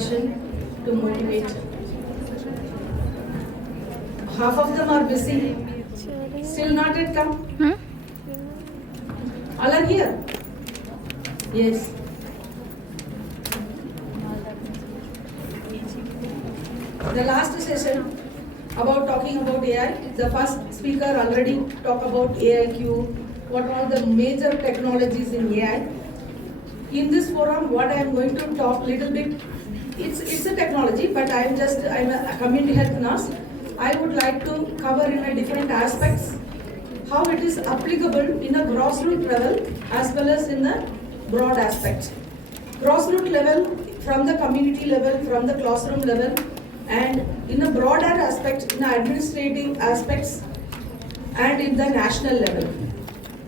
introduction to motivate. Half of them are busy. Still not yet come? All are here? Yes. The last session about talking about AI, the first speaker already talked about AIQ, what are the major technologies in AI. In this forum, what I am going to talk little bit, it's a technology, but I'm a community health nurse. I would like to cover in a different aspects, how it is applicable in a grassroots level as well as in the broad aspect. Grassroots level, from the community level, from the classroom level, and in a broader aspect, in administrative aspects, and in the national level.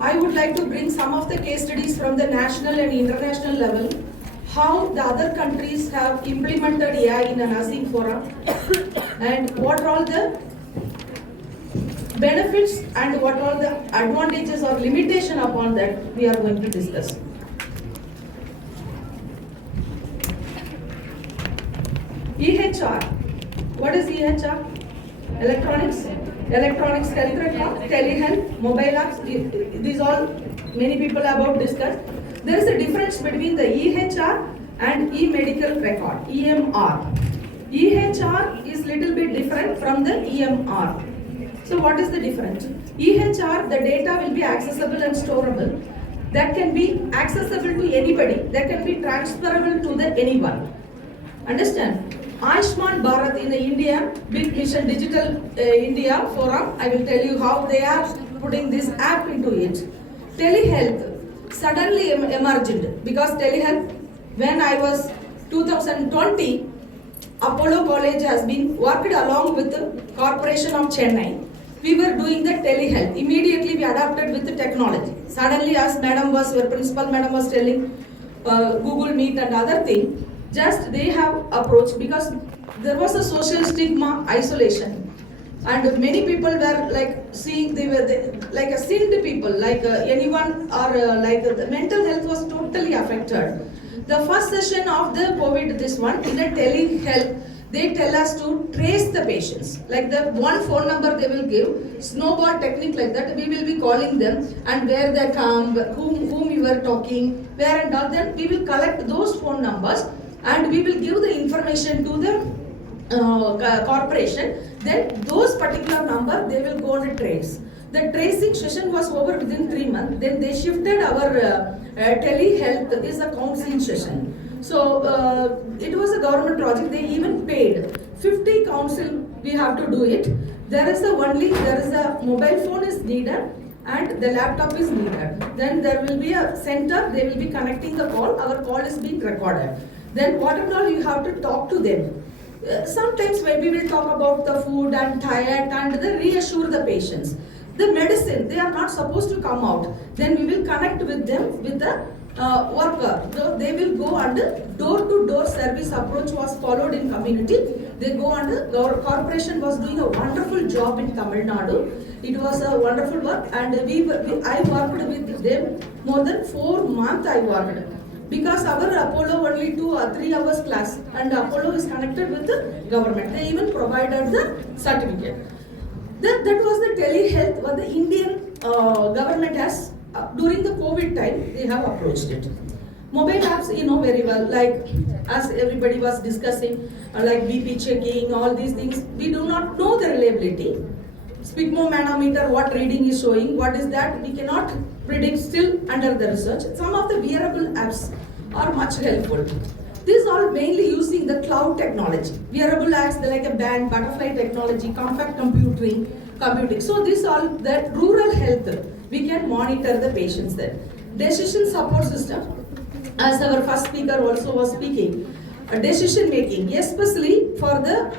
I would like to bring some of the case studies from the national and international level, how the other countries have implemented AI in a nursing forum, and what are all the benefits and what are the advantages or limitation upon that we are going to discuss. EHR. What is EHR? Electronics, health record, telehealth, mobile apps. These all many people have discussed. There is a difference between the EHR and e-medical record, EMR. EHR is little bit different from the EMR. So what is the difference? EHR, the data will be accessible and storable. That can be accessible to anybody. That can be transferable to the anyone. Understand? Ayushman Bharat in the India, big mission, Digital India Forum, I will tell you how they are putting this app into it. Telehealth suddenly emerged because telehealth, when I was 2020, Apollo College has been worked along with the Corporation of Chennai. We were doing the telehealth. Immediately we adapted with the technology. Suddenly, as principal madam was telling, Google Meet and other thing, just they have approached because there was a social stigma, isolation, and many people were like seeing like a sinned people, like anyone or the mental health was totally affected. The first session of the COVID, this one in a telehealth, they tell us to trace the patients. Like the one phone number they will give, snowball technique like that, we will be calling them and where they come, whom you were talking, where and all. Then we will collect those phone numbers and we will give the information to the corporation. Then those particular number they will go on a trace. The tracing session was over within 3 months. Then they shifted our telehealth is a counseling session. So it was a government project. They even paid 50 counsel. We have to do it. There is a mobile phone is needed and the laptop is needed. Then there will be a center. They will be connecting the call. Our call is being recorded. Then what and all you have to talk to them. Sometimes maybe we'll talk about the food and diet and then reassure the patients. The medicine, they are not supposed to come out. Then we will connect with them with the worker. So they will go under door-to-door service approach was followed in community. They go under, our corporation was doing a wonderful job in Tamil Nadu. It was a wonderful work and I worked with them more than 4 months I worked. Because our Apollo only 2 or 3 hours class and Apollo is connected with the government. They even provided the certificate. That was the telehealth what the Indian government has, during the COVID time, they have approached it. Mobile apps, you know very well, like as everybody was discussing, like BP checking, all these things, we do not know the reliability. Sphygmomanometer, what reading is showing, what is that, we cannot predict still under the research. Some of the wearable apps are much helpful. These are mainly using the cloud technology. Wearable apps, like a band, butterfly technology, compact computing. So these are the rural health. We can monitor the patients there. Decision support system, as our first speaker also was speaking. Decision making, especially for the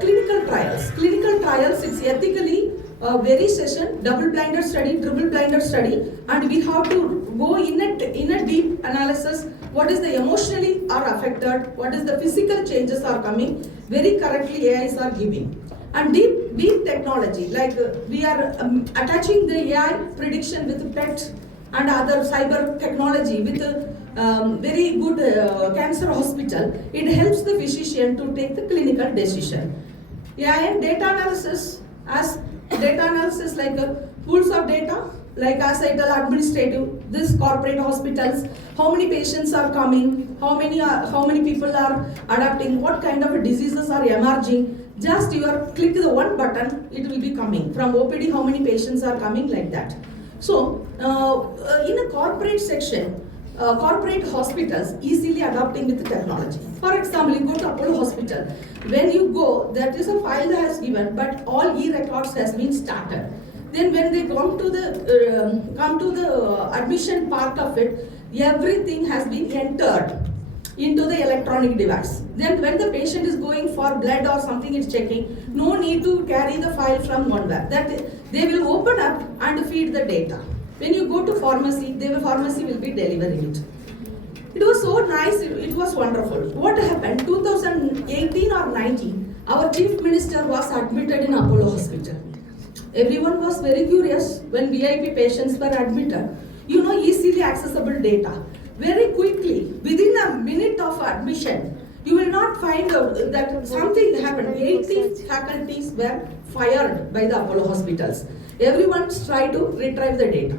clinical trials. Clinical trials, it's ethically very session, double-blinded study, triple-blinded study, and we have to go in a deep analysis. What is the emotionally are affected? What is the physical changes are coming? Very correctly AIs are giving. And deep technology, like we are attaching the AI prediction with PET and other cyber technology with very good cancer hospital, it helps the physician to take the clinical decision. Yeah, and data analysis, as data analysis like pools of data, like as I tell administrative, this corporate hospitals, how many patients are coming, how many people are adapting, what kind of diseases are emerging. Just you click the one button, it will be coming. From OPD, how many patients are coming, like that. So, in a corporate section, corporate hospitals easily adapting with the technology. For example, you go to Apollo Hospital. When you go, there is a file that has given, but all e-records has been started. Then when they come to the admission part of it, everything has been entered into the electronic device. Then when the patient is going for blood or something is checking, no need to carry the file from one web. That they will open up and feed the data. When you go to pharmacy, the pharmacy will be delivering it. It was so nice, it was wonderful. What happened? 2018 or 19, our chief minister was admitted in Apollo Hospital. Everyone was very curious when VIP patients were admitted. You know, easily accessible data. Very quickly, within a minute of admission, you will not find out that something happened. 80 faculties were fired by the Apollo hospitals. Everyone tried to retrieve the data.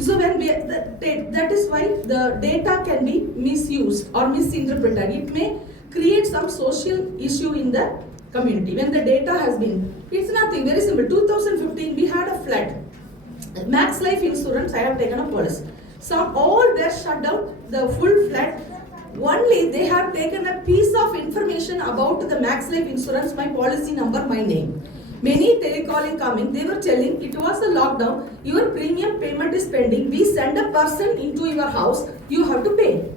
So when that is why the data can be misused or misinterpreted. It may create some social issue in the community. When the data has been, it's nothing, very simple. 2015, we had a flood. Max Life Insurance, I have taken a policy. Some all were shut down, the full flood. Only they have taken a piece of information about the Max Life Insurance, my policy number, my name. Many telecalling coming, they were telling it was a lockdown, your premium payment is pending, we send a person into your house, you have to pay.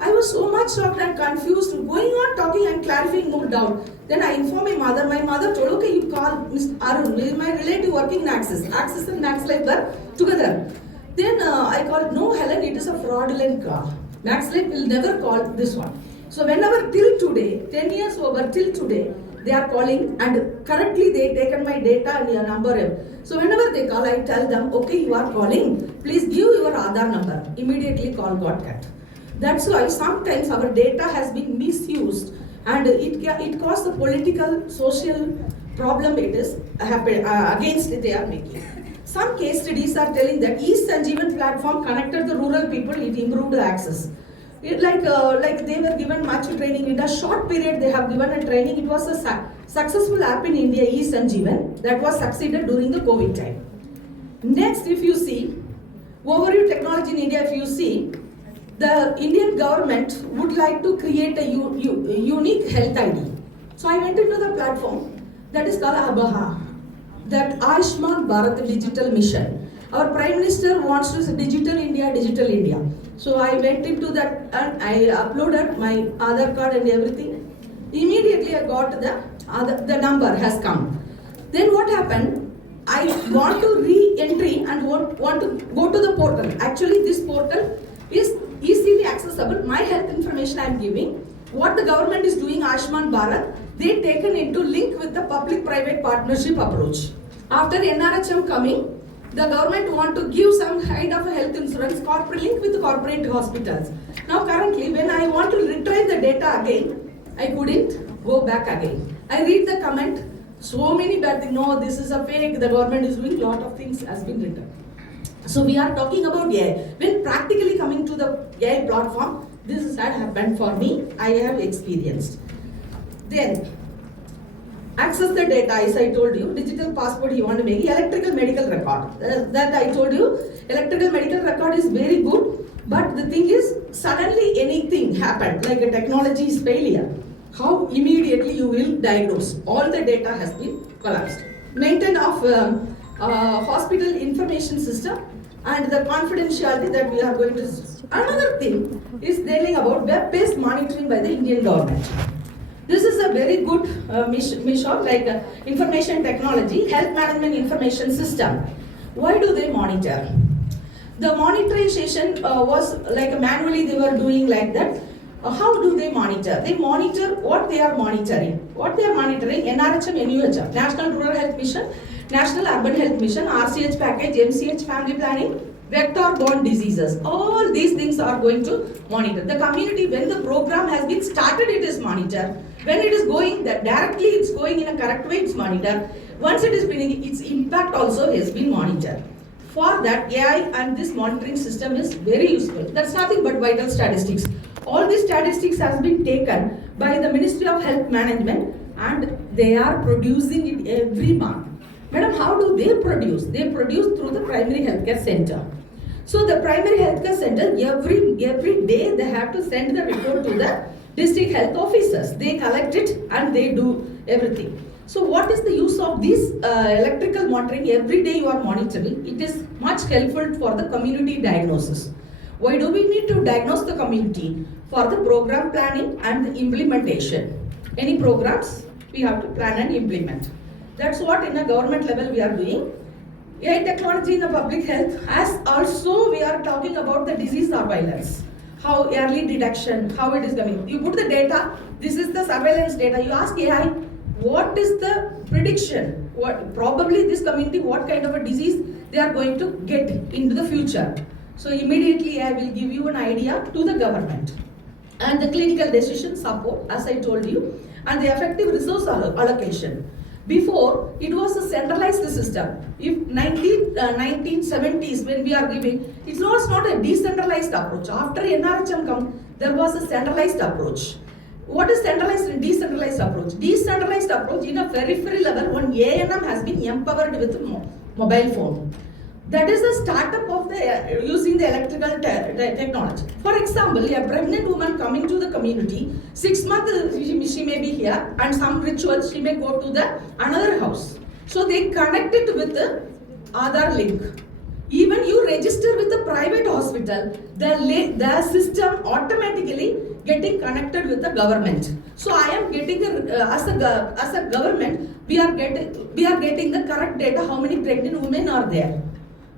I was so much shocked and confused, going on talking and clarifying, no doubt. Then I informed my mother told, okay, you call Mr. Arun, my relative working in Axis and Max Life were together. Then I called, no Helen, it is a fraudulent call. Max Life will never call this one. So whenever till today, 10 years over till today, they are calling and correctly they taken my data and your number. So whenever they call, I tell them, okay, you are calling, please give your Aadhaar number. Immediately call got cut. That's why sometimes our data has been misused and it caused the political, social problem it is against it they are making. Some case studies are telling that East Sanjeevan platform connected the rural people, it improved the access. Like they were given much training in a short period. They have given a training. It was a successful app in India, e-Sanjeevan, that was succeeded during the COVID time. Next, if you see overview technology in India, if you see, the Indian government would like to create a unique health ID. So I went into the platform that is called ABHA, that Ayushman Bharat Digital Mission. Our Prime Minister wants to say Digital India, Digital India. So I went into that and I uploaded my Aadhaar card and everything. Immediately I got the number has come. Then what happened? I want to re-entry and want to go to the portal. Actually this portal is easily accessible. My health information I am giving. What the government is doing, Ayushman Bharat, they taken into link with the public-private partnership approach. After NRHM coming, the government want to give some kind of a health insurance corporate link with the corporate hospitals. Now currently when I want to retrieve the data again, I couldn't go back again. I read the comment, so many bad things, no this is a fake, the government is doing lot of things has been written. So we are talking about AI. When practically coming to the AI platform, this is that happened for me, I have experienced. Then access the data, as I told you, digital passport you want to make, electrical medical record. That I told you, electrical medical record is very good, but the thing is, suddenly anything happened, like a technology is failure, how immediately you will diagnose? All the data has been collapsed. Maintain of hospital information system and the confidentiality that we are going to. Another thing is dealing about web-based monitoring by the Indian government. This is a very good mission, like information technology, health management information system. Why do they monitor? The monitorization was like manually they were doing like that. How do they monitor? They monitor what they are monitoring. What they are monitoring, NRHM, National Rural Health Mission, National Urban Health Mission, RCH package, MCH family planning, vector-borne diseases. All these things are going to monitor. The community, when the program has been started, it is monitored. When it is going, that directly it's going in a correct way, it's monitored. Once it is beginning, its impact also has been monitored. For that, AI and this monitoring system is very useful. That's nothing but vital statistics. All these statistics has been taken by the Ministry of Health Management and they are producing it every month. Madam, how do they produce? They produce through the primary healthcare center. So the primary healthcare center, every day they have to send the report to the district health officers. They collect it and they do everything. So what is the use of this electrical monitoring? Every day you are monitoring. It is much helpful for the community diagnosis. Why do we need to diagnose the community? For the program planning and the implementation. Any programs, we have to plan and implement. That's what in a government level we are doing. AI technology in the public health, as also we are talking about the disease surveillance. How early detection, how it is coming. You put the data, this is the surveillance data. You ask AI, what is the prediction? What probably this community, what kind of a disease they are going to get into the future. So immediately I will give you an idea to the government. And the clinical decision support, as I told you, and the effective resource allocation. Before, it was a centralized system. If 1970s, when we are giving, it was not a decentralized approach. After NRHM come, there was a centralized approach. What is centralized and decentralized approach? Decentralized approach in a periphery level, when ANM has been empowered with mobile phone. That is the startup of the using the electrical technology. For example, a pregnant woman coming to the community, 6 months she may be here, and some rituals she may go to the another house. So they connect it with the Aadhaar link. Even you register with the private hospital, the system automatically getting connected with the government. So I am getting as a government, we are getting the correct data. How many pregnant women are there?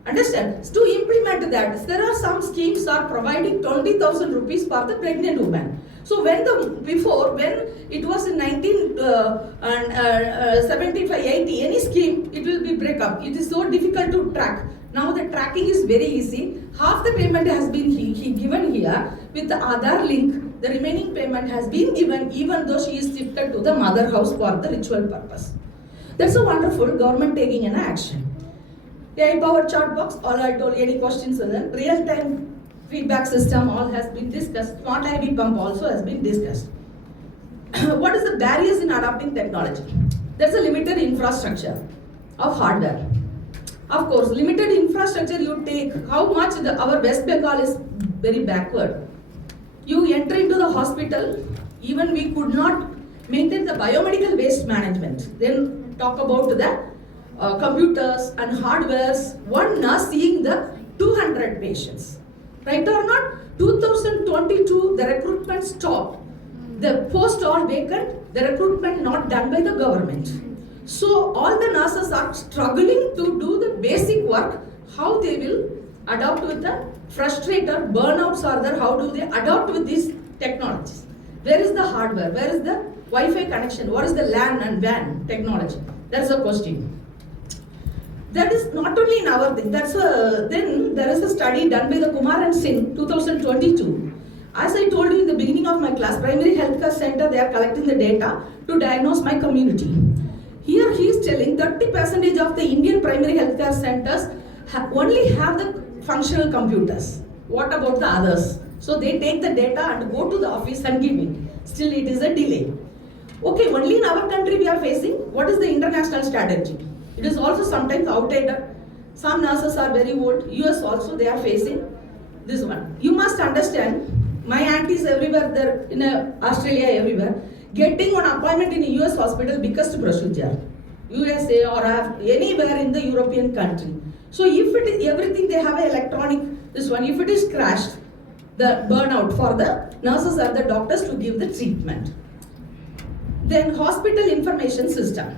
Understand? To implement that, there are some schemes are providing 20,000 rupees for the pregnant woman. So when it was in 1975, 80, any scheme, it will be break up. It is so difficult to track. Now the tracking is very easy. Half the payment has been given here with the Aadhaar link. The remaining payment has been given even though she is shifted to the mother house for the ritual purpose. That's a wonderful government taking an action. AI-powered chat box, all I told, any questions on them. Real-time feedback system, all has been discussed. Smart IV pump also has been discussed. What is the barriers in adopting technology? There's a limited infrastructure of hardware. Of course, limited infrastructure you take, how much our West Bengal is very backward. You enter into the hospital, even we could not maintain the biomedical waste management. Then talk about the computers and hardwares, one nurse seeing the 200 patients. Right or not? 2022, the recruitment stopped. The posts are vacant, the recruitment not done by the government. So all the nurses are struggling to do the basic work, how they will adopt with the frustrator, burnouts are there, how do they adopt with these technologies? Where is the hardware? Where is the Wi-Fi connection? What is the LAN and WAN technology? That's the question. That is not only in our thing. Then there is a study done by the Kumar and Singh, 2022. As I told you in the beginning of my class, primary healthcare center, they are collecting the data to diagnose my community. Here he is telling 30% of the Indian primary healthcare centers only have the functional computers. What about the others? So they take the data and go to the office and give it. Still it is a delay. Okay, only in our country we are facing, what is the international strategy? It is also sometimes outdated. Some nurses are very old. US also they are facing this one. You must understand, my aunties everywhere, there in Australia everywhere, getting an appointment in a US hospital biggest procedure. USA or anywhere in the European country. So if it is everything they have an electronic, this one, if it is crashed, the burnout for the nurses or the doctors to give the treatment. Then hospital information system.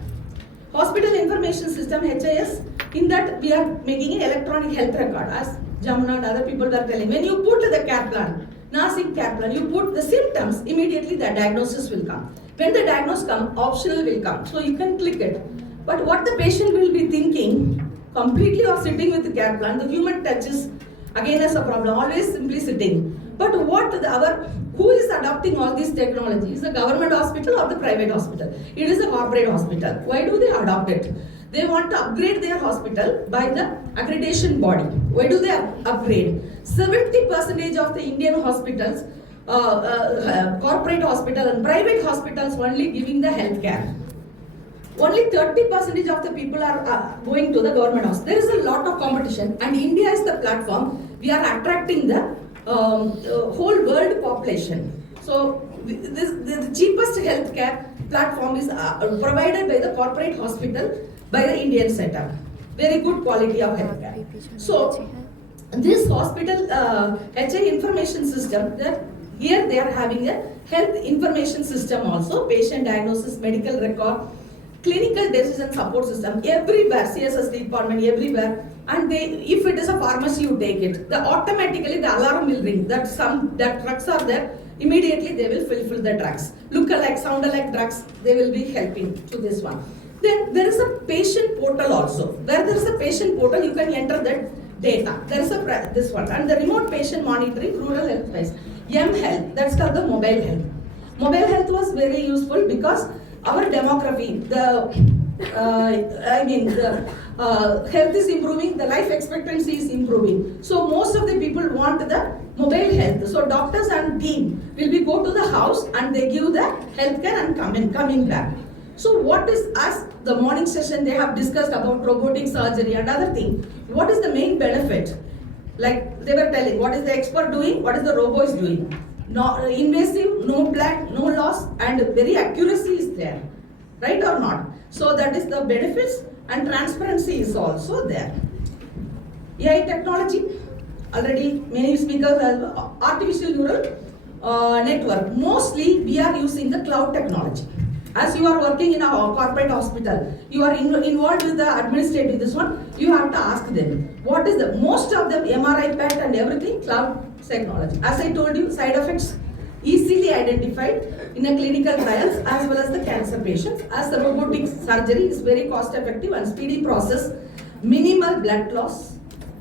Hospital information system, HIS, in that we are making an electronic health record, as Jamuna and other people were telling. When you put the care plan, nursing care plan, you put the symptoms, immediately the diagnosis will come. When the diagnosis comes, optional will come. So you can click it. But what the patient will be thinking, completely or sitting with the care plan. The human touch is again as a problem, always simply sitting. But who is adopting all these technologies? The government hospital or the private hospital? It is a corporate hospital. Why do they adopt it? They want to upgrade their hospital by the accreditation body. Why do they upgrade? 70% of the Indian hospitals, corporate hospital and private hospitals only giving the health care. Only 30% of the people are going to the government hospital. There is a lot of competition, and India is the platform. We are attracting the whole world population. So the cheapest healthcare platform is provided by the corporate hospital by the Indian setup. Very good quality of healthcare. So this hospital HI information system, here they are having a health information system also, patient diagnosis, medical record, clinical decision support system, everywhere, CSS department, everywhere. And if it is a pharmacy, you take it. Automatically the alarm will ring that drugs are there. Immediately they will fulfill the drugs. Look alike, sound alike drugs, they will be helping to this one. Then there is a patient portal also. Where there is a patient portal, you can enter that data. There is this one. And the remote patient monitoring, rural health wise. M-Health, that's called the mobile health. Mobile health was very useful because our demography, the health is improving, the life expectancy is improving. So most of the people want the mobile health. So doctors and team will go to the house and they give the health care and coming back. So what is the morning session they have discussed about robotic surgery and other thing. What is the main benefit? Like they were telling, what is the expert doing, what is the robot is doing. No invasive, no blood, no loss, and very accuracy is there, right or not? So that is the benefits, and transparency is also there. AI technology, already many speakers have artificial neural network. Mostly we are using the cloud technology. As you are working in a corporate hospital, you are involved with the administrative, this one, you have to ask them. What is the, most of them MRI PET and everything, cloud technology. As I told you, side effects easily identified in a clinical trials as well as the cancer patients. As the robotic surgery is very cost effective and speedy process, minimal blood loss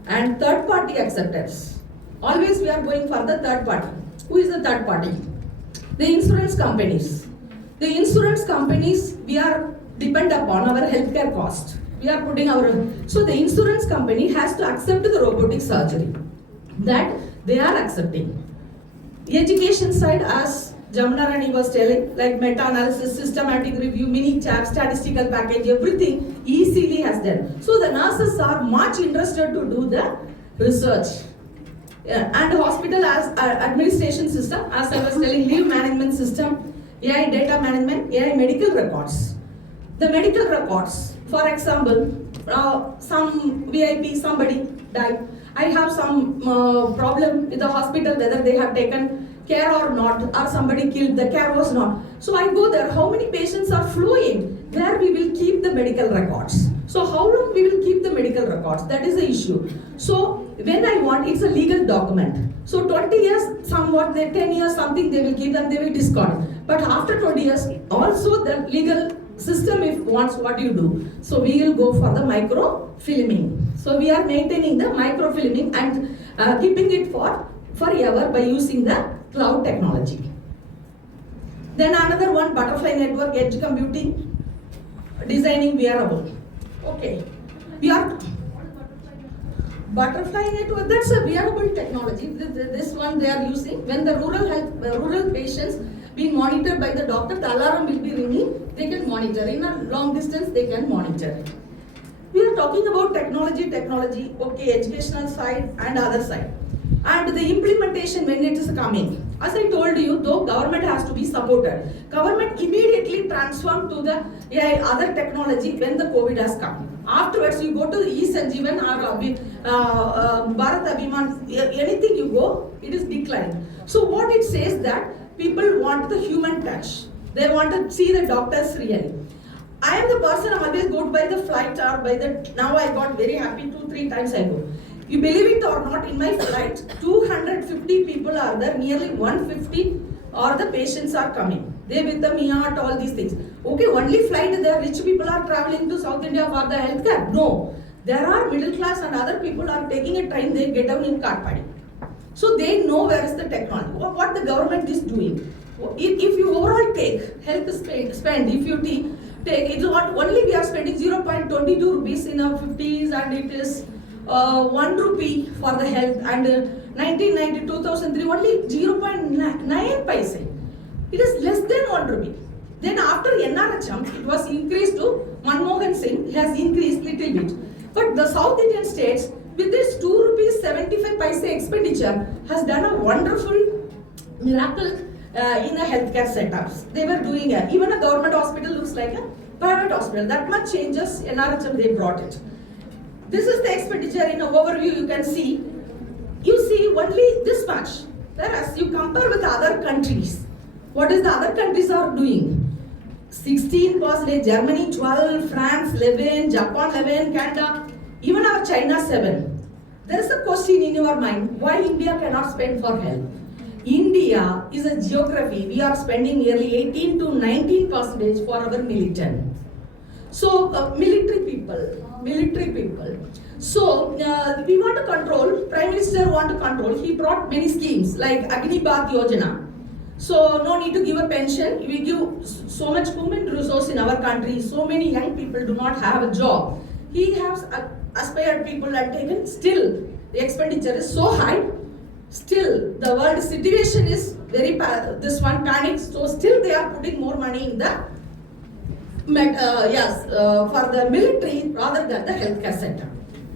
and third party acceptance. Always we are going for the third party. Who is the third party? The insurance companies. The insurance companies, we are depend upon our healthcare cost. We are putting so the insurance company has to accept the robotic surgery. That they are accepting. The education side, as Jamna Rani was telling, like meta-analysis, systematic review, mini chat, statistical package, everything easily has done. So the nurses are much interested to do the research. And hospital as administration system, as I was telling, leave management system, AI data management, AI medical records. The medical records, for example, some VIP, somebody died. I have some problem with the hospital, whether they have taken care or not, or somebody killed, the care was not. So I go there, how many patients are flowing? There we will keep the medical records. So how long we will keep the medical records? That is the issue. So when I want, it's a legal document. So 20 years, somewhat, 10 years, something they will keep and they will discard. But after 20 years, also the legal system if wants what you do. So we will go for the microfilming. So we are maintaining the microfilming and keeping it for forever by using the cloud technology. Then another one, butterfly network, edge computing, designing wearable. Okay, we are butterfly network. That's a wearable technology. This one they are using when the rural patients being monitored by the doctor. The alarm will be ringing. They can monitor in a long distance. They can monitor. We are talking about technology. Okay, educational side and other side. And the implementation when it is coming. As I told you, though government has to be supported. Government immediately transformed to the other technology when the COVID has come. Afterwards, you go to e-Sanjeevan or Bharat Abhiman, anything you go, it is declined. So what it says that people want the human touch. They want to see the doctors really. I am the person always go by the flight or by the, now I got very happy 2-3 times I go. You believe it or not, in my flight, 250 people are there, nearly 150 or the patients are coming. They with the Miyat, all these things. Okay, only flight there, rich people are traveling to South India for the healthcare. No, There are middle class and other people are taking a train, they get down in Katpadi. So they know where is the technology. What the government is doing. If you overall take health spend, if you take, it's not only we are spending 0.22 rupees in our 50s, and it is 1 rupee for the health, and 1990, 2003 only 0.9 paise. It is less than 1 rupee. Then after NRHM, it was increased to Manmohan Singh, it has increased little bit. But the South Indian states, with this 2 rupees 75 paise expenditure, has done a wonderful miracle in a healthcare setups. They were doing even a government hospital looks like a private hospital. That much changes NRHM they brought it. This is the expenditure in an overview. You can see. You see only this much. Whereas you compare with other countries, what is the other countries are doing? 16%, Germany 12, France 11, Japan 11, Canada, even our China 7. There is a question in your mind, why India cannot spend for health? India is a geography. We are spending nearly 18 to 19% for our military. So military people. So we want to control. Prime Minister want to control. He brought many schemes like Agni Bath Yojana. So no need to give a pension. We give so much human resource in our country. So many young people do not have a job. He has aspired people and taken. Still, the expenditure is so high. Still, the world situation is very this one panics. So still, they are putting more money in the for the military rather than the healthcare sector.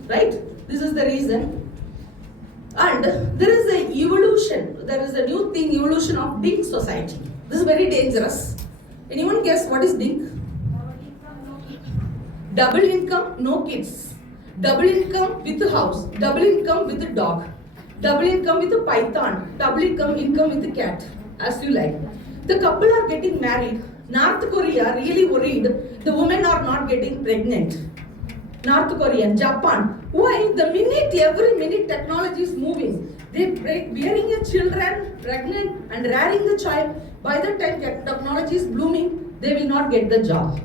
Right? This is the reason. And there is a evolution. There is a new thing, evolution of DINK society. This is very dangerous. Anyone guess what is DINK? Double income, no kids. Double income with a house. Double income with a dog. Double income with a python. Double income with a cat. As you like. The couple are getting married. North Korea really worried. The women are not getting pregnant. North Korea, Japan. Why? Every minute technology is moving. They bearing a children, pregnant and rearing the child. By the time technology is blooming, they will not get the job.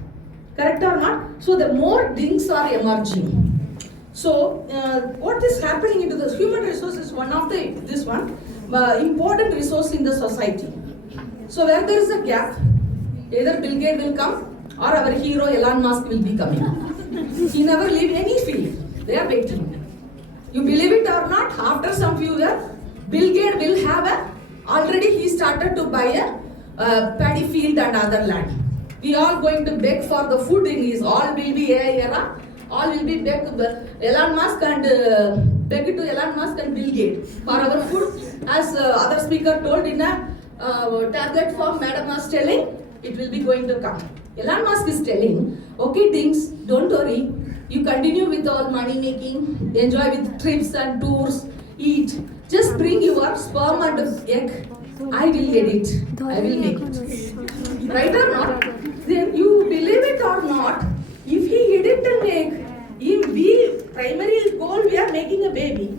Correct or not? So the more things are emerging. So what is happening into the human resources? One of the important resource in the society. So where there is a gap, either Bill Gates will come or our hero Elon Musk will be coming. He never leave any field. They are waiting. You believe it or not, after some few years, Bill Gates will have already he started to buy a paddy field and other land. We are going to beg for the food in his, all will be AI era, all will be beg Elon Musk and beg to Elon Musk and Bill Gates for our food. As other speaker told in a tablet form, Madam was telling, it will be going to come. Elon Musk is telling, okay things, don't worry, you continue with all money making, enjoy with trips and tours, eat, just bring your sperm and egg, I will get it, I will make it. Right or not? Then you believe it or not, if he edit and make, if we, primary goal we are making a baby,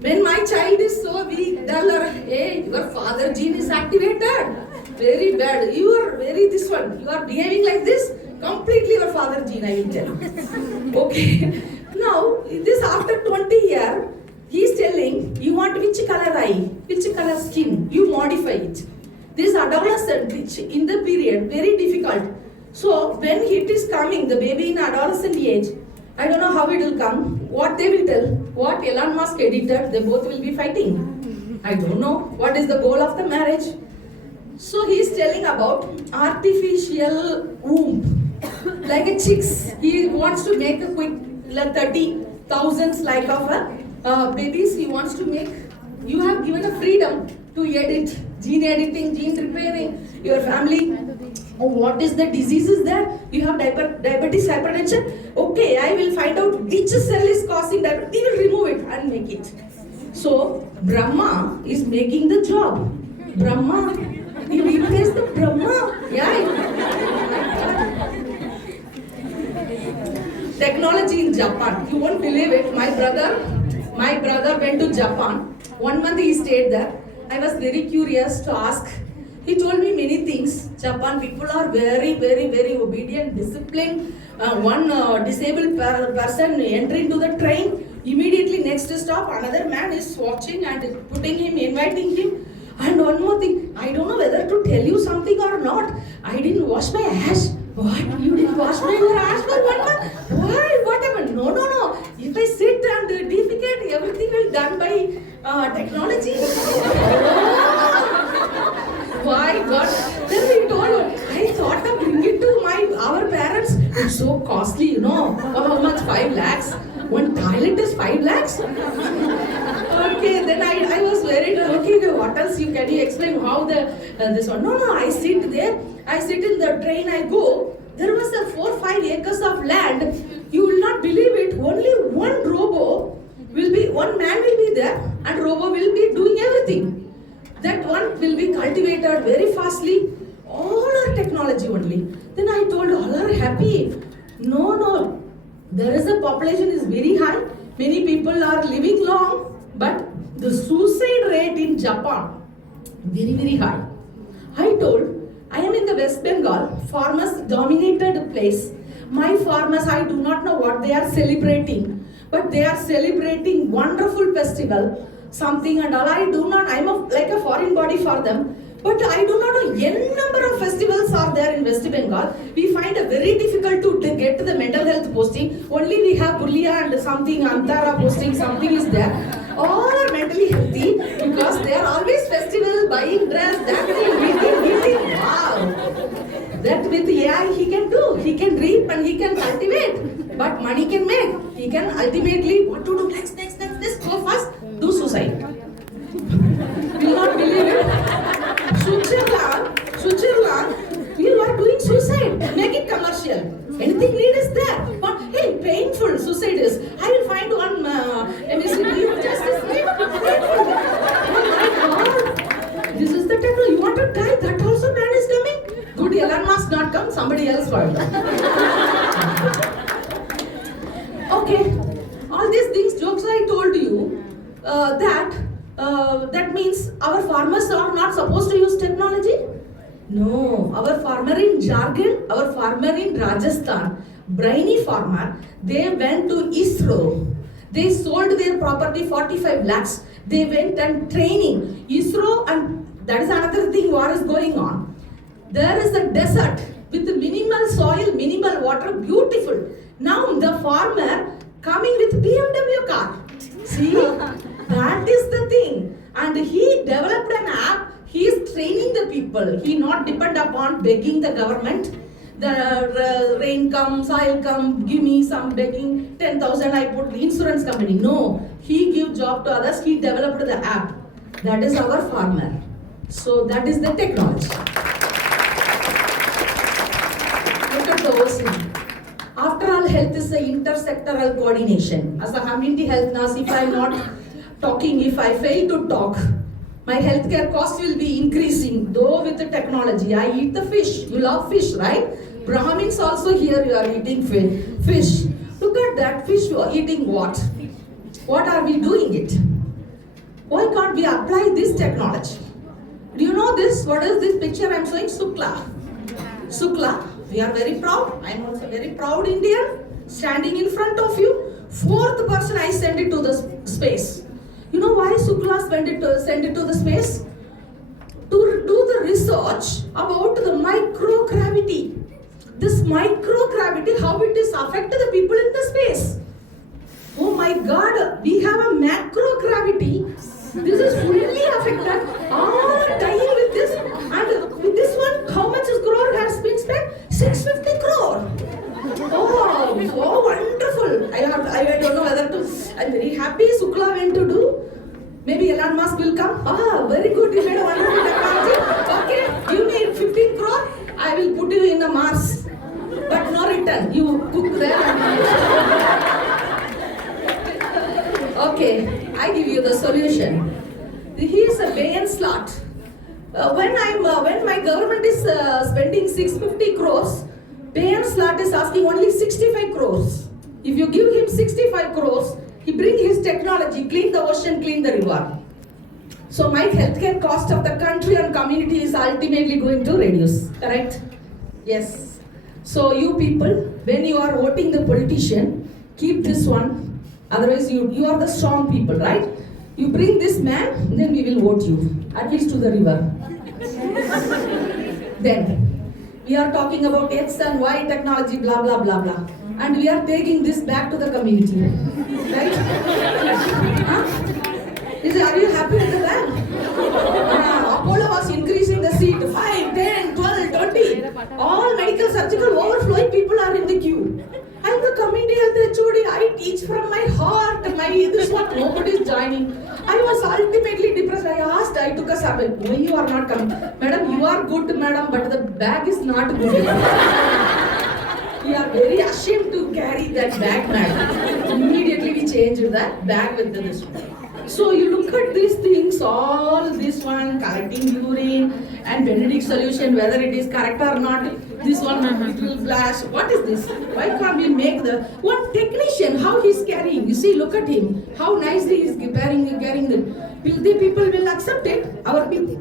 when my child is so weak, dull or, hey, your father gene is activated. Very bad. You are very this one. You are behaving like this. Completely your father gene, I will tell you. Okay. Now, this after 20 years, he is telling, you want which color eye, which color skin, you modify it. This adolescent, which in the period, very difficult. So, when it is coming, the baby in adolescent age, I don't know how it will come, what they will tell, what Elon Musk edited, they both will be fighting. I don't know what is the goal of the marriage. So he is telling about artificial womb, like a chicks. He wants to make a quick 30,000 like of a babies. He wants to make. You have given a freedom to edit, gene editing, gene repairing your family. Oh, what is the diseases there? You have diabetes, hypertension. Okay, I will find out which cell is causing diabetes. We will remove it and make it. So Brahma is making the job. Brahma. He replaced the Brahma. Yeah. Technology in Japan. You won't believe it. My brother went to Japan. 1 month he stayed there. I was very curious to ask. He told me many things. Japan people are very, very, very obedient, disciplined. one disabled person entering to the train. Immediately next stop, another man is watching and putting him, inviting him. And one more thing, I don't know whether to tell you something or not. I didn't wash my ass. What? You didn't wash your ass for 1 month? Why? What happened? No. If I sit and defecate, everything will done by technology. Why God? Then we told, I thought of bringing it to our parents. It's so costly, you know. How much? 5 lakhs. One toilet is 5 lakhs. Okay, then I was very okay. What else can you explain how this one? No. I sit there. I sit in the train. I go. There was a 4-5 acres of land. You will not believe it. Only one man will be there, and robo will be doing everything. That one will be cultivated very fastly. All are technology only. Then I told all are happy. No. There is a population is very high. Many people are living long, but the suicide rate in Japan very high. I told I am in the West Bengal, farmers dominated place. My farmers, I do not know what they are celebrating, but they are celebrating wonderful festival, something and all. I do not. I am like a foreign body for them. But I do not know n number of festivals are there in West Bengal. We find it very difficult to get the mental health posting. Only we have Burlia and something, Antara posting, something is there. All are mentally healthy because they are always festival, buying dress, dancing, eating. Wow! That with AI he can do. He can reap and he can cultivate. But money can make. He can ultimately, what to do next, go fast, do suicide. Will not believe it. Switzerland, you are doing suicide. Make it commercial. Anything need is there. But hey, painful suicide is. I will find one MSc justice. Painful. Oh my God. This is the technology. You want to die? That also man is coming. Good, Helen must not come. Somebody else will. Okay. All these things, jokes I told you that means our farmers are not supposed to use technology? No, our farmer in Jharkhand, our farmer in Rajasthan, brainy farmer, they went to ISRO. They sold their property 45 lakhs. They went and training. ISRO, and that is another thing war is going on. There is a desert with minimal soil, minimal water, beautiful. Now the farmer coming with BMW car. See? That is the thing. And he developed an app. He is training the people. He not depend upon begging the government. The rain comes, I'll come, give me some begging, 10,000 I put insurance company. No. He give job to others. He developed the app. That is our farmer. So that is the technology. Look at the OCD. After all, health is an intersectoral coordination. As a community health nurse, if I am not talking, if I fail to talk, my healthcare cost will be increasing. Though with the technology, I eat the fish. You love fish, right? Brahmins also here you are eating fish. Look at that fish. You are eating what? What are we doing it? Why can't we apply this technology? Do you know this? What is this picture I am showing? Sukla. We are very proud. I am also very proud Indian. Standing in front of you. 4th person I send it to the space. You know why Sukla send it to the space? To do the research about the microgravity. This microgravity, how it is affect the people in the space. Oh my God, we have a macrogravity. This is fully affected. All are dying with this. And with this one, how much crore has been spent? 650 crore. Oh, so wonderful. I don't know whether to. I'm very happy Sukla went to do. Maybe Elon Musk will come. Very good. You made a wonderful technology. Okay, give me 15 crore. I will put you in the Mars. But no return. You cook there. Okay, I give you the solution. He is a pay and slot. When my government is spending 650 crores, pay and slot is asking only 65 crores. If you give him 65 crores, he bring his technology, clean the ocean, clean the river. So my healthcare cost of the country and community is ultimately going to reduce. Correct? Yes. So you people, when you are voting the politician, keep this one. Otherwise, you are the strong people, right? You bring this man, then we will vote you, at least to the river. Then, we are talking about X and Y technology, blah, blah, blah, blah. And we are taking this back to the community. Right? Huh? Are you happy with the bank? Apollo was increasing the seat, 5, 10, 12, 20. All medical, surgical, overflowing people are in the queue. I'm the community health HOD. I teach from my heart. This one, nobody is joining. I was ultimately depressed. I took a sample. Why you are not coming? Madam, you are good, madam, but the bag is not good. We are very ashamed to carry that bag, madam. Immediately we changed that bag with this one. So you look at these things, all this one, collecting urine and Benedict solution, whether it is correct or not. This one, it will flash. What is this? Why can't we make the one technician? How he's carrying? You see, look at him. How nicely he's carrying the people will accept it. Our people,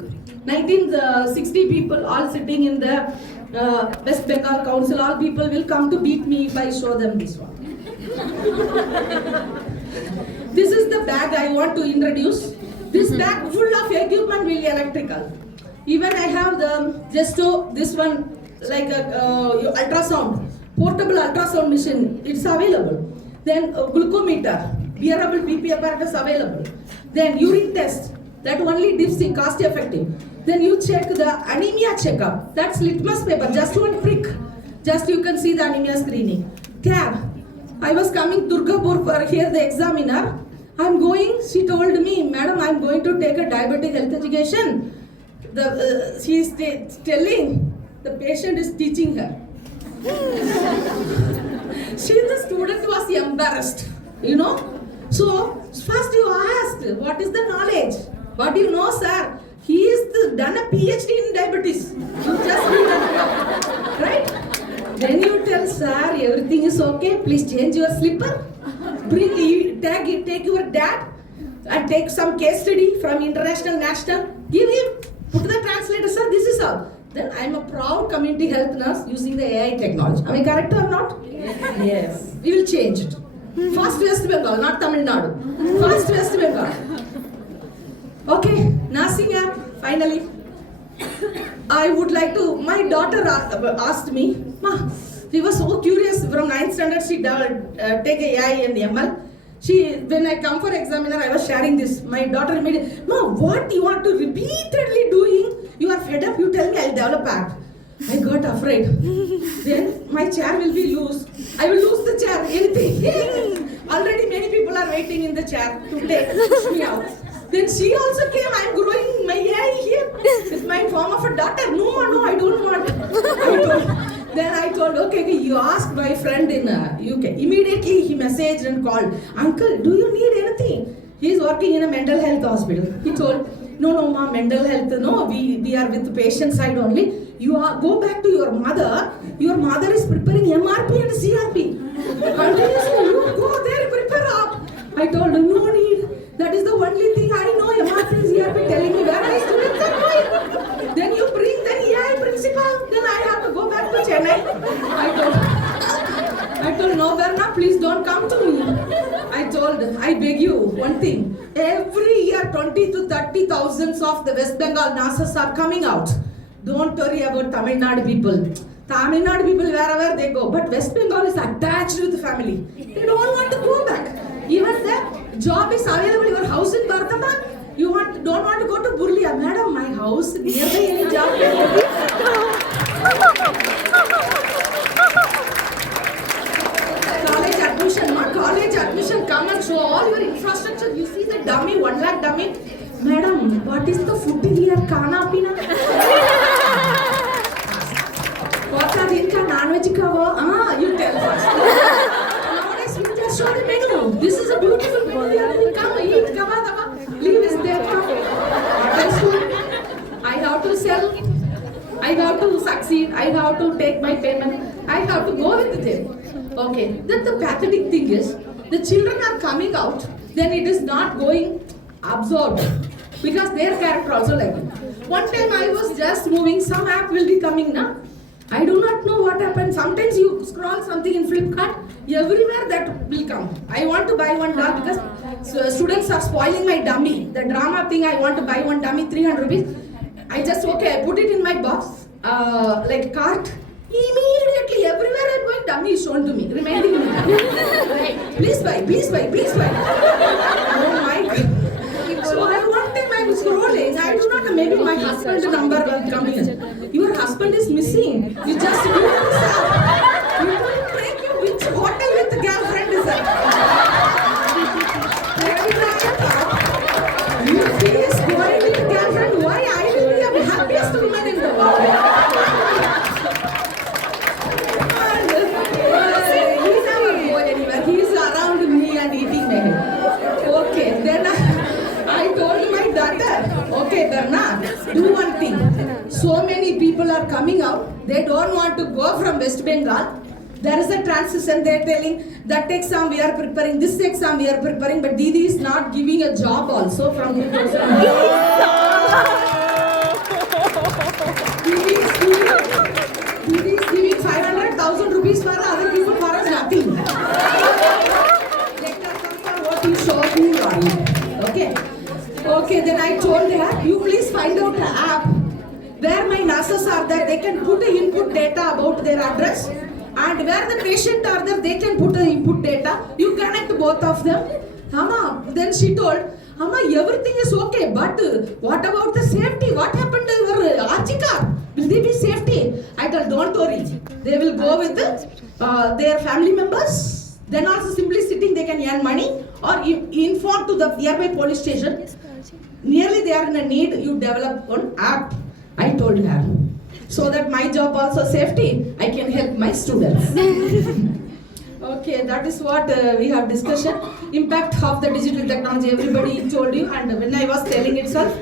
1960 people all sitting in the West Bengal Council. All people will come to beat me if I show them this one. This is the bag I want to introduce. This bag full of equipment will be electrical. Even I have this one like a ultrasound, portable ultrasound machine. It's available. Then a glucometer, wearable BP apparatus available. Then urine test, that only dipstick, cost effective. Then you check the anemia checkup. That's litmus paper, just one prick. Just you can see the anemia screening. Cab. I was coming Durgapur for hear the examiner. I'm going, she told me, madam, I'm going to take a diabetic health education. She is telling, the patient is teaching her. The student was embarrassed, you know. So, first you asked, what is the knowledge? What do you know, sir? He is done a PhD in diabetes. You just do that, right? Then you tell, sir, everything is okay, please change your slipper. Take your dad and take some case study from international, national. Give him, put the translator, sir, this is all. Then I am a proud community health nurse using the AI technology. Am I correct or not? Yes. We will change it. First West Bengal, not Tamil Nadu. First West Bengal. Okay, nursing app, finally. I would like to, my daughter asked me, Ma, she was so curious from 9th standard, she take AI and ML. When I come for examiner, I was sharing this. My daughter immediately, Ma, what you want to repeatedly doing? You are fed up, you tell me, I'll develop app. I got afraid. Then my chair will be loose. I will lose the chair, anything. Already many people are waiting in the chair to push me out. Then she also came, I'm growing my AI here. It's my form of a daughter. No, I don't want. Then I told, okay, you ask my friend in UK. Immediately he messaged and called, Uncle, do you need anything? He is working in a mental health hospital. He told, no, ma, mental health, no, we are with the patient side only. Go back to your mother. Your mother is preparing MRP and CRP. Continuously, you go there, prepare up. I told him, no need. That is the only thing I know. MRP and CRP telling me where my students are going. Then you bring the AI principal. Then I have to go back to Chennai. I told, no, Verna, please don't come to me. I beg you, one thing. Every year, 20 to 30,000 of the West Bengal nurses are coming out. Don't worry about Tamil Nadu people. Tamil Nadu people, wherever they go. But West Bengal is attached with the family. They don't want to go back. Even the job is available. Your house in Bardhaman, don't want to go to Burlia. Madam, my house, nearby any job. College admission, come and show all your infrastructure. You see the dummy, 1 lakh dummy. Madam, what is the food here? Kana pina? What are in ka non-veg ka? You tell first. Nowadays, you just show the menu. This is a beautiful menu. Come, eat, kava, leave is there. I have to sell. I have to succeed. I have to take my payment. I have to go with them. Okay, then the pathetic thing is, the children are coming out, then it is not going absorbed because their character also like it. One time I was just moving, some app will be coming now. I do not know what happened. Sometimes you scroll something in Flipkart, everywhere that will come. I want to buy one doll because students are spoiling my dummy. The drama thing, I want to buy one dummy, 300 rupees. I just, I put it in my box, like cart. Immediately, everywhere I'm going, dummy is shown to me, reminding me. Please buy, please buy, please buy. Oh my God. So one time I'm scrolling, I do not know, maybe my husband's number will come in. Your husband is missing. You just do this. You will take you which hotel with the girlfriend is that? If he is going with the girlfriend, why I will be the happiest woman in the world? Okay, Bernard, do one thing. So many people are coming out. They don't want to go from West Bengal. There is a transition. They are telling that exam we are preparing, this exam we are preparing, but Didi is not giving a job also from 2000. Didi is giving 500,000 rupees for other people, for us nothing. Let us come for what you show you. Okay. Okay, then I told her, you please find out the app where my nurses are there. They can put the input data about their address, and where the patient are there, they can put the input data. You connect both of them. Amma, then she told, Amma, everything is okay, but what about the safety? What happened to your Archika? Will they be safety? I told, don't worry. They will go with their family members. Then also simply sitting, they can earn money or inform to the nearby police station. Nearly they are in a need, you develop one app, I told her. So that my job also safety, I can help my students. Okay, that is what we have discussion. Impact of the digital technology, everybody told you, and when I was telling itself,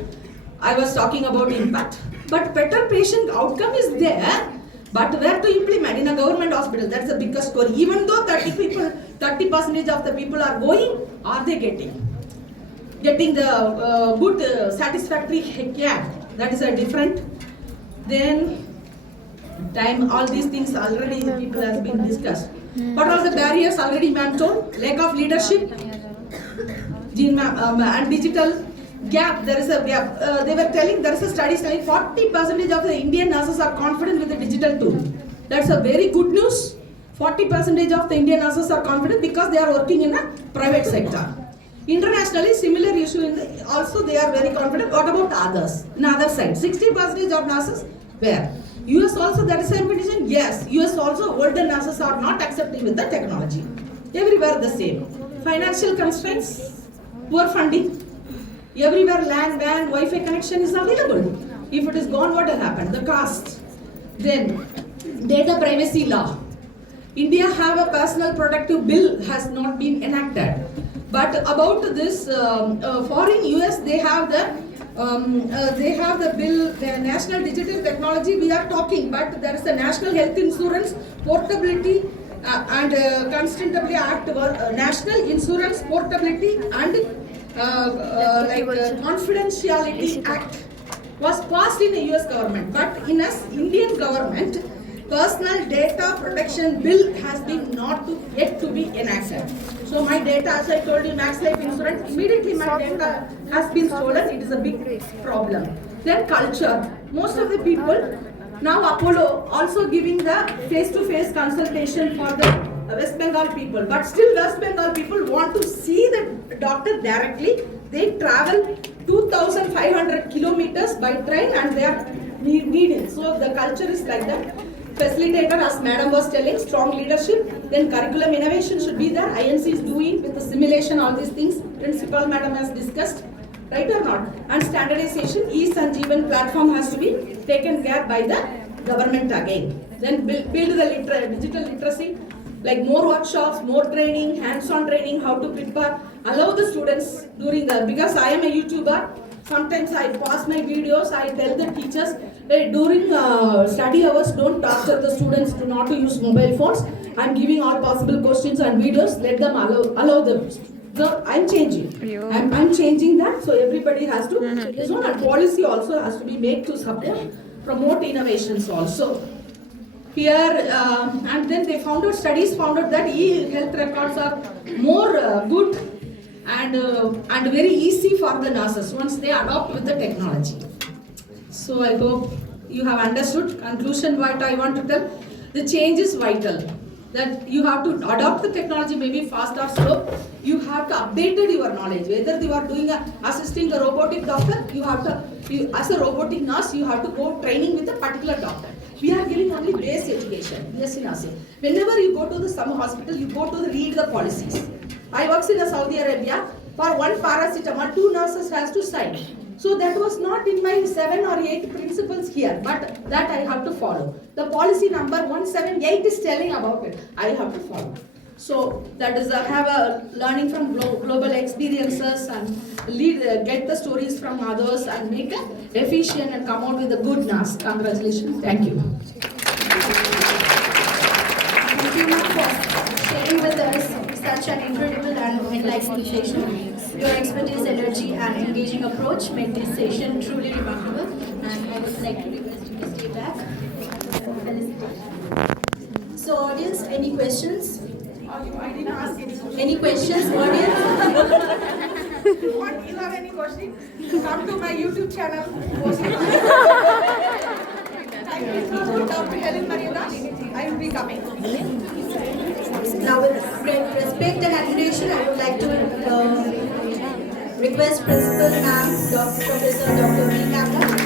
I was talking about impact. But better patient outcome is there, but where to implement in a government hospital, that's the biggest story. Even though 30% of the people are going, are they getting the good satisfactory care? That is a different. Then time, all these things already people has been discussed. What are the barriers already ma'am told? Lack of leadership, and digital gap. There is a gap. They were telling, there is a study saying 40% of the Indian nurses are confident with the digital tool. That's a very good news. 40% of the Indian nurses are confident because they are working in a private sector. Internationally, similar issue also they are very confident. What about the others? In other side, 60% of nurses where? US also there is same condition. Yes, US also older nurses are not accepting with the technology. Everywhere the same. Financial constraints, poor funding. Everywhere LAN, WAN, Wi-Fi connection is available. If it is gone, what will happen? The cost. Then data privacy law. India have a personal protective bill has not been enacted. But about this, foreign US, they have the bill, the national digital technology we are talking, but there is a national health insurance portability and constantly act national insurance portability and confidentiality act was passed in the US government, but in us Indian government, personal data protection bill has been not yet to be enacted. So my data, as I told you, Max Life Insurance, immediately my data has been stolen. It is a big problem. Then culture. Most of the people, now Apollo also giving the face-to-face consultation for the West Bengal people. But still West Bengal people want to see the doctor directly. They travel 2,500 kilometers by train and they are needed. So the culture is like that. Facilitator, as madam was telling, strong leadership. Then curriculum innovation should be there. INC is doing with the simulation, all these things. Principal madam has discussed, right or not? And standardization, e-Sanjeevan platform has to be taken care by the government again. Then build the digital literacy, like more workshops, more training, hands-on training, how to prepare. Allow the students during because I am a YouTuber. Sometimes I pause my videos, I tell the teachers, during study hours, don't torture the students to not to use mobile phones. I'm giving all possible questions and videos, let them allow them. So I'm changing. I'm changing that, so everybody has to, so and policy also has to be made to support, promote innovations also. here, and then they found out, studies found out that e-health records are more good and very easy for the nurses once they adopt with the technology. So I hope you have understood. Conclusion what I want to tell, the change is vital. That you have to adopt the technology, maybe fast or slow. You have to update your knowledge. Whether you are doing assisting a robotic doctor, you have to, as a robotic nurse, you have to go training with a particular doctor. We are giving only base education. Yes, in nursing. Whenever you go to some hospital, you go to read the policies. I works in Saudi Arabia. For one paracetamol, 2 nurses has to sign. So that was not in my 7 or 8 principles here, but that I have to follow. The policy number 178 is telling about it. I have to follow. So that is have a learning from global experiences and get the stories from others and make it efficient and come out with a good nurse. Congratulations. Thank you. Thank you, ma'am, for sharing with us such an incredible and enlightening session. Your expertise, energy, and engaging approach make this session truly remarkable. And I would like to request you to stay back for felicitation. So, audience, any questions? I didn't ask anything. Any questions, audience? What, you have any questions? Come to my YouTube channel. Thank you so much, Dr. Helen Mariadoss. I will be coming. Now, with great respect and admiration, I would like to request Principal Ma'am, Professor Dr. V. Kamla,